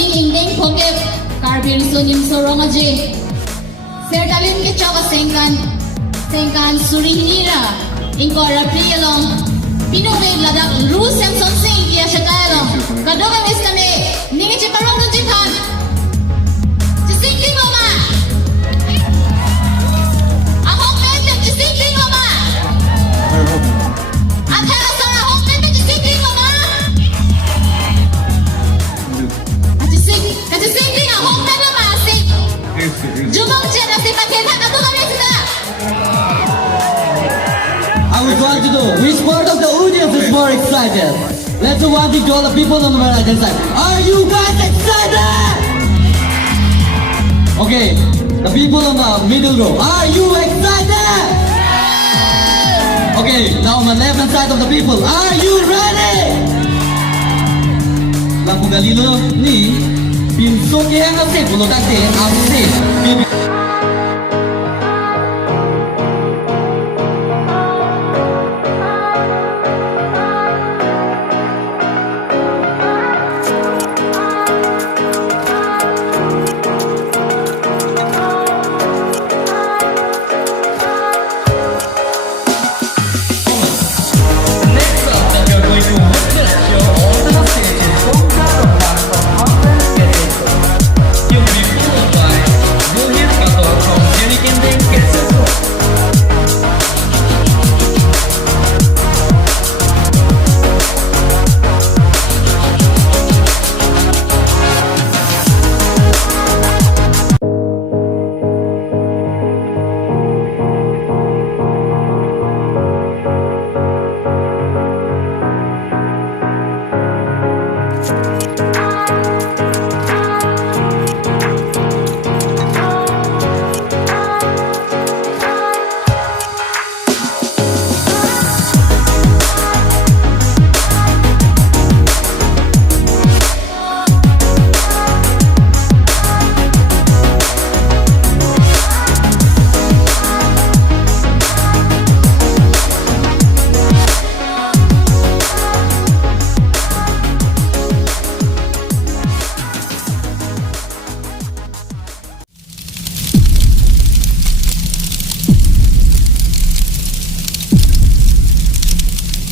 ning indeng phoke karbin sunim sorong aji sertalin ke choka sengkan surihira ingkora priyalong pinove ladak ru samson sing kia shakayalong kadoga meskane ningi chikarong nun jithan jising ding oma ahok men jising ding oma athara sara ahok men jising ding oma jising ding ahok men oma sing jumong chena si pathena kadoga mesna. I would want to know which part of the audience is more excited. Let's want to all the people on the right hand side. Are you guys excited? Okay, the people on the middle row. Are you excited? Okay, now on the left hand side of the people. Are you ready? Lagu Galilo ni pinso kaya nga se pulo takte ang se.